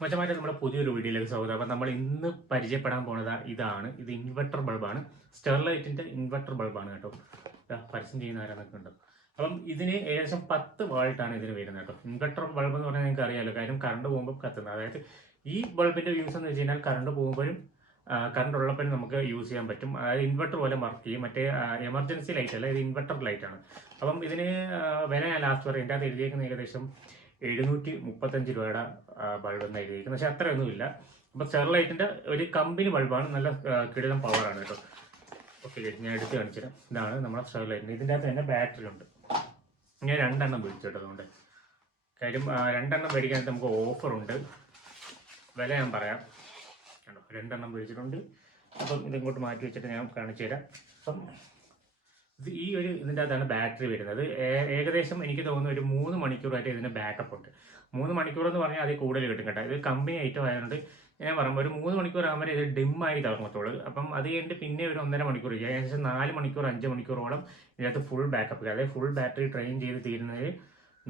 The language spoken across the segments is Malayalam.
മച്ചമാരെ നമ്മുടെ പുതിയൊരു വീഡിയോയിലേക്ക് സ്വാഗതം. അപ്പം നമ്മൾ ഇന്ന് പരിചയപ്പെടാൻ പോണത് ഇതാണ്. ഇത് ഇൻവെർട്ടർ ബൾബാണ്. സ്റ്റെർലൈറ്റിന്റെ ഇൻവെർട്ടർ ബൾബാണ് കേട്ടോ. പരസ്യം ചെയ്യുന്ന ആരാന്നൊക്കെ ഉണ്ട്. അപ്പം ഇതിന് ഏകദേശം 10 വാൾട്ടാണ് ഇതിന് വരുന്നത് കേട്ടോ. ഇൻവെർട്ടർ ബൾബ് എന്ന് പറഞ്ഞാൽ നിങ്ങൾക്ക് അറിയാമല്ലോ, കാര്യം കറണ്ട് പോകുമ്പോൾ കത്തുന്നത്. അതായത് ഈ ബൾബിന്റെ യൂസ് എന്ന് വെച്ച് കഴിഞ്ഞാൽ കറണ്ട് പോകുമ്പോഴും കറണ്ട് ഉള്ളപ്പോഴും നമുക്ക് യൂസ് ചെയ്യാൻ പറ്റും. അതായത് ഇൻവെർട്ടർ പോലെ വർക്ക് ചെയ്യും. മറ്റേ എമർജൻസി ലൈറ്റ് അല്ല, ഇത് ഇൻവെർട്ടർ ലൈറ്റ് ആണ്. അപ്പം ഇതിന് വില ഞാൻ ലാസ്റ്റ് പറയും. എൻ്റെ അത് എഴുതിയേക്കുന്ന ഏകദേശം 735 രൂപയുടെ ബൾബ് എന്ന് എഴുതിയിരിക്കുന്നത്. പക്ഷെ അത്രയൊന്നുമില്ല. അപ്പോൾ സ്റ്റെർലൈറ്റിന്റെ ഒരു കമ്പനി ബൾബാണ്. നല്ല കിടിലം പവറാണ് കേട്ടോ. ഓക്കെ, ഞാൻ എടുത്ത് കാണിച്ചുതരാം. ഇതാണ് നമ്മുടെ സ്റ്റെർലൈറ്റിന്. ഇതിൻ്റെ അകത്ത് തന്നെ ബാറ്ററി ഉണ്ട്. ഞാൻ 2 എണ്ണം മേടിച്ചു കേട്ടോ. അതുകൊണ്ട് കാര്യം 2 എണ്ണം മേടിക്കാനായിട്ട് നമുക്ക് ഓഫറുണ്ട്. വില ഞാൻ പറയാം കേട്ടോ. 2 എണ്ണം മേടിച്ചിട്ടുണ്ട്. അപ്പം ഇതിങ്ങോട്ട് മാറ്റി വെച്ചിട്ട് ഞാൻ കാണിച്ചു തരാം. അപ്പം ഈ ഒരു ഇതിൻ്റെ അകത്താണ് ബാറ്ററി വരുന്നത്. ഏകദേശം എനിക്ക് തോന്നുന്നു ഒരു 3 മണിക്കൂറായിട്ട് ഇതിന് ബാക്കപ്പ് ഉണ്ട്. 3 മണിക്കൂർ എന്ന് പറഞ്ഞാൽ അതിൽ കൂടുതൽ കിട്ടും കേട്ടോ. ഇത് കമ്പനി ഐറ്റം ആയതുകൊണ്ട് ഞാൻ പറയുമ്പോൾ ഒരു 3 മണിക്കൂർ ആകുമ്പോൾ ഇത് ഡിമ്മായി തുടങ്ങത്തുള്ളൂ. അപ്പം അത് കഴിഞ്ഞിട്ട് പിന്നെ ഒരു 1.5 മണിക്കൂർ, ഏകദേശം 4 മണിക്കൂർ 5 മണിക്കൂറോളം ഇതിനകത്ത് ഫുൾ ബാക്കപ്പ്. അതായത് ഫുൾ ബാറ്ററി ട്രെയിൻ ചെയ്ത് തീരുന്നതിൽ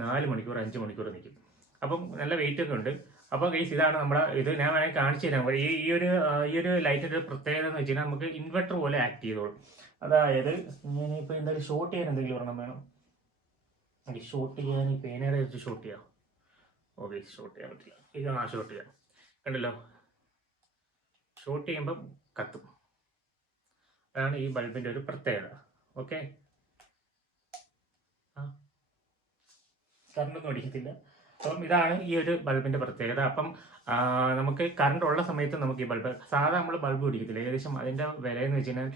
4 മണിക്കൂർ 5 മണിക്കൂർ നിൽക്കും. അപ്പം നല്ല വെയിറ്റ് ഒക്കെ ഉണ്ട്. അപ്പോൾ ഗൈസ്, ഇതാണ് നമ്മുടെ ഇത്. ഞാൻ വേണമെങ്കിൽ കാണിച്ചു തരാം. ഈ ഒരു ലൈറ്റിൻ്റെ ഒരു പ്രത്യേകത എന്ന് വെച്ച് കഴിഞ്ഞാൽ നമുക്ക് ഇൻവെർട്ടർ പോലെ ആക്ട് ചെയ്തോളും. അതായത് ഞാനിപ്പോൾ എന്തായാലും ഷോർട്ട് ചെയ്യാൻ എന്തെങ്കിലും ഒരെണ്ണം വേണം. ഷോർട്ട് ചെയ്യാൻ ഈ പേനയുടെ വെച്ച് ഷോർട്ട് ചെയ്യാം. ഓക്കെ, ഷോർട്ട് ചെയ്യാൻ പറ്റില്ല. ഇതാണ് ഷോർട്ട് ചെയ്യാം. കണ്ടല്ലോ, ഷോർട്ട് ചെയ്യുമ്പം കത്തും. അതാണ് ഈ ബൾബിൻ്റെ ഒരു പ്രത്യേകത. ഓക്കെ, കറണ്ടൊന്നും അടിക്കത്തില്ല. അപ്പം ഇതാണ് ഈ ഒരു ബൾബിൻ്റെ പ്രത്യേകത. അപ്പം നമുക്ക് കറണ്ട് ഉള്ള സമയത്ത് നമുക്ക് ഈ ബൾബ്, സാധാ നമ്മൾ ബൾബ് പിടിക്കത്തില്ല. ഏകദേശം അതിൻ്റെ വിലയെന്ന് വെച്ച് കഴിഞ്ഞാൽ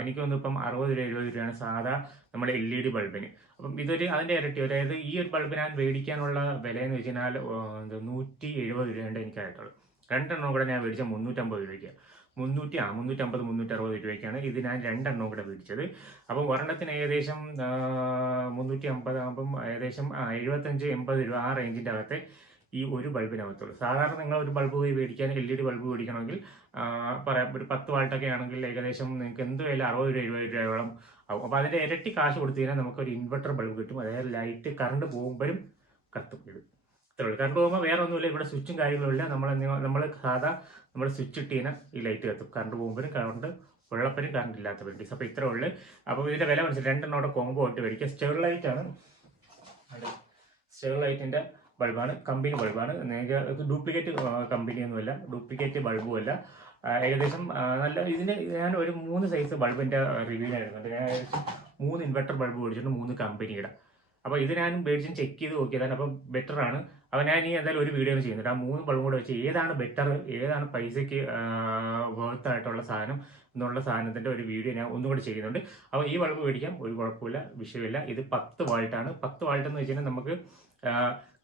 എനിക്ക് തോന്നുന്നു ഇപ്പം 60 രൂപ 70 രൂപയാണ് സാധാ നമ്മുടെ LED ബൾബിന്. അപ്പം ഇതൊരു അതിൻ്റെ ഇരട്ടി. അതായത് ഈ ഒരു ബൾബ് ഞാൻ മേടിക്കാനുള്ള വിലയെന്ന് വെച്ച് കഴിഞ്ഞാൽ 170 രൂപയുണ്ട് എനിക്കായിട്ടുള്ളൂ. 2 എണ്ണം കൂടെ ഞാൻ മേടിച്ച 350 രൂപയ്ക്ക്. 350 360 രൂപയ്ക്കാണ് ഇത് ഞാൻ 2 എണ്ണം കൂടെ മേടിച്ചത്. അപ്പം ഒരെണ്ണത്തിന് ഏകദേശം 350 ആകുമ്പം ഏകദേശം 75 80 രൂപ ആ റേഞ്ചിൻ്റെ അകത്തെ ഈ ഒരു ബൾബിനകത്തുള്ളൂ. സാധാരണ നിങ്ങൾ ഒരു ബൾബ് പോയി മേടിക്കാൻ LED ബൾബ് മേടിക്കണമെങ്കിൽ പറയാം ഒരു 10 വാൾട്ടൊക്കെ ആണെങ്കിൽ ഏകദേശം നിങ്ങൾക്ക് എന്തായാലും 60 രൂപ 70 രൂപയോളം ആവും. അപ്പോൾ അതിൻ്റെ ഇരട്ടി കാശ് കൊടുത്തു കഴിഞ്ഞാൽ നമുക്കൊരു ഇൻവെർട്ടർ ബൾബ് കിട്ടും. അതായത് ലൈറ്റ് കറണ്ട് പോകുമ്പോഴും കത്തും. ഇത് ഇത്രേ ഉള്ളൂ. കറണ്ട് പോകുമ്പോൾ വേറെ ഒന്നുമില്ല. ഇവിടെ സ്വിച്ചും കാര്യങ്ങളുമില്ല. നമ്മൾ സാധാ നമ്മൾ സ്വിച്ച് ഇട്ട് കഴിഞ്ഞാൽ ഈ ലൈറ്റ് കത്തും. കറണ്ട് പോകുമ്പോഴും കറണ്ട് ഉള്ളപ്പോഴും കറണ്ട് ഇല്ലാത്ത വേണ്ടി. അപ്പോൾ ഇത്രേ ഉള്ളൂ. അപ്പോൾ ഇതിൻ്റെ വില മനസ്സിലായി. 2 എണ്ണോടെ കോംബോ ഇട്ട് മേടിക്കുക. സ്റ്റെർലൈറ്റ് ആണ്. സ്റ്റെർലൈറ്റിൻ്റെ ബൾബാണ്, കമ്പനി ബൾബാണ്. നിങ്ങൾക്ക് ഡ്യൂപ്ലിക്കേറ്റ് കമ്പനിയൊന്നുമല്ല, ഡ്യൂപ്ലിക്കേറ്റ് ബൾബും അല്ല. ഏകദേശം നല്ല ഇതിന് ഞാൻ ഒരു 3 സൈസ് ബൾബിൻ്റെ റിവ്യൂ ആയിരുന്നുണ്ട്. ഞാൻ ഏകദേശം 3 ഇൻവെർട്ടർ ബൾബ് മേടിച്ചിട്ട് 3 കമ്പനിയുടെ. അപ്പോൾ ഇത് ഞാൻ മേടിച്ചും ചെക്ക് ചെയ്ത് നോക്കിയതാണ്. അപ്പം ബെറ്ററാണ്. അപ്പോൾ ഞാൻ എന്തായാലും ഒരു വീഡിയോ ചെയ്യുന്നുണ്ട്. ആ 3 ബൾബും കൂടെ വെച്ച് ഏതാണ് ബെറ്റർ, ഏതാണ് പൈസയ്ക്ക് വർത്ത് ആയിട്ടുള്ള സാധനം എന്നുള്ള സാധനത്തിൻ്റെ ഒരു വീഡിയോ ഞാൻ ഒന്നുകൂടി ചെയ്യുന്നുണ്ട്. അപ്പോൾ ഈ ബൾബ് മേടിക്കാം, ഒരു കുഴപ്പമില്ല, വിഷയമില്ല. ഇത് 10 വാൾട്ടാണ്. 10 വാൾട്ട് എന്ന് വെച്ച് കഴിഞ്ഞാൽ നമുക്ക്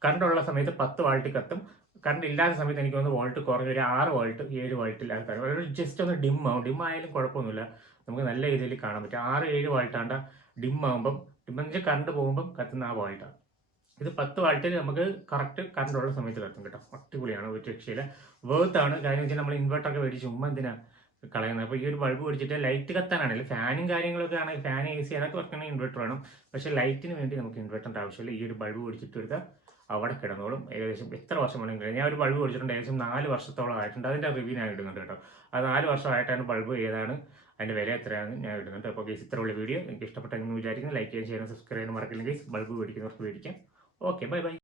കറണ്ട് ഉള്ള സമയത്ത് 10 വാൾട്ട് കത്തും. കറണ്ട് ഇല്ലാത്ത സമയത്ത് എനിക്ക് തോന്നുന്നു വോൾട്ട് കുറഞ്ഞ ഒരു 6 വോൾട്ട് 7 വോൾട്ടില്ലാത്ത കാര്യം ഒരു ജസ്റ്റ് ഒന്ന് ഡിം ആവും. ഡിം ആയാലും കുഴപ്പമൊന്നുമില്ല, നമുക്ക് നല്ല രീതിയിൽ കാണാൻ പറ്റും. 6-7 വാൾട്ടാണ്ട് ഡിം ആകുമ്പം, ഡിം എന്ന് വെച്ചാൽ കറണ്ട് പോകുമ്പം കത്തുന്ന ആ വാൾട്ടാണ്. ഇത് 10 വാൾട്ടിൽ നമുക്ക് കറക്റ്റ് കറണ്ട് ഉള്ള സമയത്ത് കത്തും കേട്ടോ. അടിപൊളിയാണ്, ഒരു രക്ഷയില്ല. വേർത്താണ്. കാര്യം വെച്ചാൽ നമ്മൾ ഇൻവെർട്ടറൊക്കെ മേടിച്ച് ചുമ്മാ എന്തിനാണ് കളയുന്നത്. അപ്പോൾ ഈ ഒരു ബൾബ് മേടിച്ചിട്ട് ലൈറ്റ് കത്താനാണെങ്കിൽ, ഫാനും കാര്യങ്ങളൊക്കെ ആണെങ്കിൽ ഫാൻ AC അതൊക്കെ വെക്കണമെങ്കിൽ ഇൻവെർട്ടർ വേണം. പക്ഷേ ലൈറ്റിന് വേണ്ടി നമുക്ക് ഇൻവെർട്ടറിൻ്റെ ആവശ്യമില്ല. ഈ ഒരു ബൾബ് മേടിച്ചിട്ട് എടുത്താൽ അവിടെ കിടന്നോളും. ഏകദേശം എത്ര വർഷം വേണമെങ്കിലും. ഞാൻ ഒരു ബൾബ് മേടിച്ചിട്ടുണ്ട്, ഏകദേശം 4 വർഷത്തോളം ആയിട്ടുണ്ട്. അതിൻ്റെ റിവ്യൂ ഞാൻ ഇടുന്നുണ്ട് കേട്ടോ. അത് 4 വർഷമായിട്ടാണ് ബൾബ് ഏതാണ്, അതിൻ്റെ വില എത്രയാണ് ഞാൻ ഇടുന്നുണ്ട്. അപ്പോൾ ഗൈസ്, ഇത്രയുള്ള വീഡിയോ എനിക്ക് ഇഷ്ടപ്പെട്ടെന്ന് വിചാരിക്കുന്നു. ലൈക്ക് ചെയ്യാൻ, സബ്സ്ക്രൈബ് ചെയ്യാൻ മറക്കില്ലെങ്കിൽ ബൾബ് മേടിക്കുന്നവർക്ക് മേടിക്കാം. Okay, bye bye.